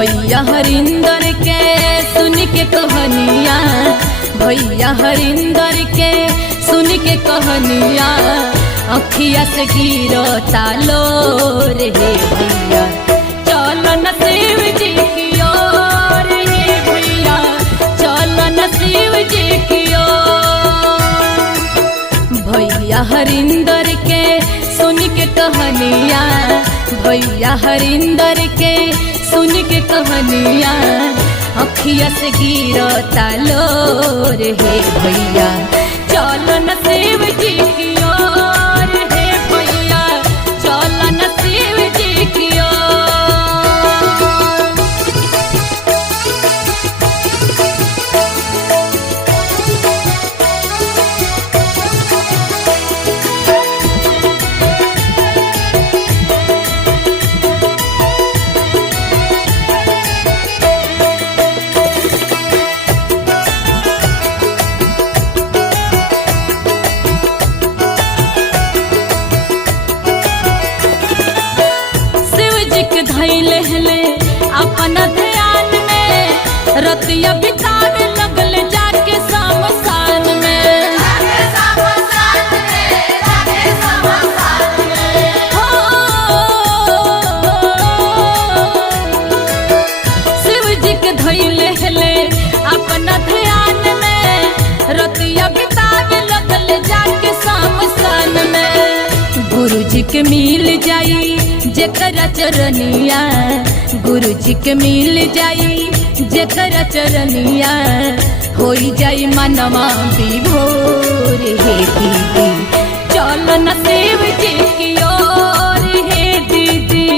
भैया हरिंदर के सुन के कहानिया, भैया हरिंदर के सुन के कहानिया, अखिया से गिरता लोर हे भैया चलो न शिव जी की ओर, हे भैया चलो न शिव जी की ओर। भैया हरिंदर के सुन के कहानिया, भैया हरिंदर के सुन के कहानिया, अखिया से गिरता लोर हे भैया चलो न शिव जी की ओर, हे भैया चलो न शिव जी की ओर। धैले हले अपन ध्यान में, रतिया बितावे लगल जाके शमशान में, शिव जी के धैले हले अपन ध्यान में, रतिया बितावे लगल जाके शमशान में। गुरु जी के मिल जाई जेकरा चरनिया, गुरु जी के मिल जाई जेकरा चरनिया, होई जाई मनवा विभोर हे दीदी चलो न शिव जी की ओर, हे दीदी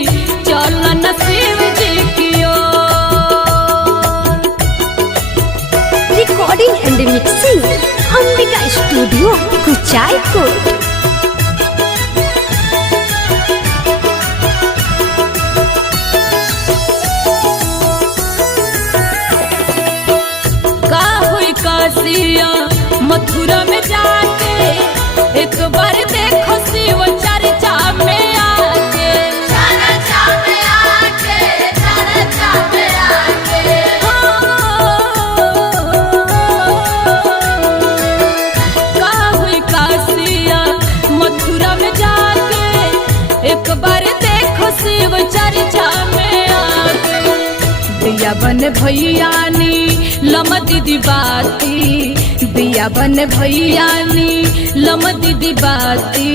चलो न शिव जी की ओर। Recording and mixing Ambika studio Kuchaikote. काशिया मथुरा में जाके एक बार देखो शिव चर्चा में आके, चर्चा में आके, चर्चा में आके। काशिया मथुरा में जाके एक बार देखो शिव चर्चा में आके। दिया बन भैयानी लम दीदी बाती, दिया बन भैयानी लम दीदी बाती,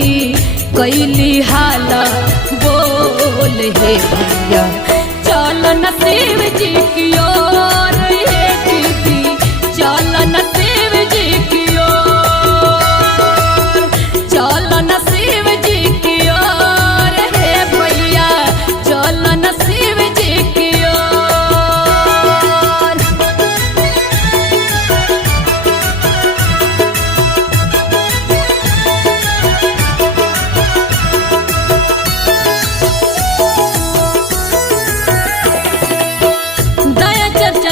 कैली हाल बोल हे भैया चलो न शिव जी की ओर, हे दीदी चलो न शिव जी की ओर, चलो न शिव जी की ओर, हे भैया चलो न शिव जी की ओर।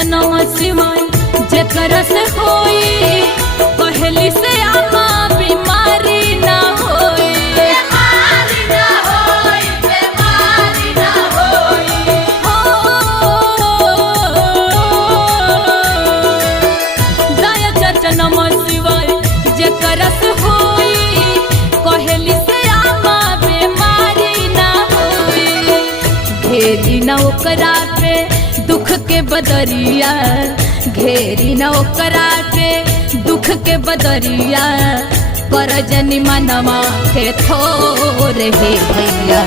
नमः शिवाय जेकरा से होई, पहली से आमा बीमारी ना होई, बीमारी ना होई, बीमारी ना होई। दया चर्चा नमः शिवाय जेकरा से होई, पहली से आमा बीमारी ना होई। घेरी ना ओकरा पे दुख के बदरिया, घेरी न ओकरा के दुख के बदरिया, पर जनी मनवा के थोर हे भैया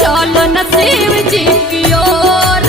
चलो न शिव जी की ओर,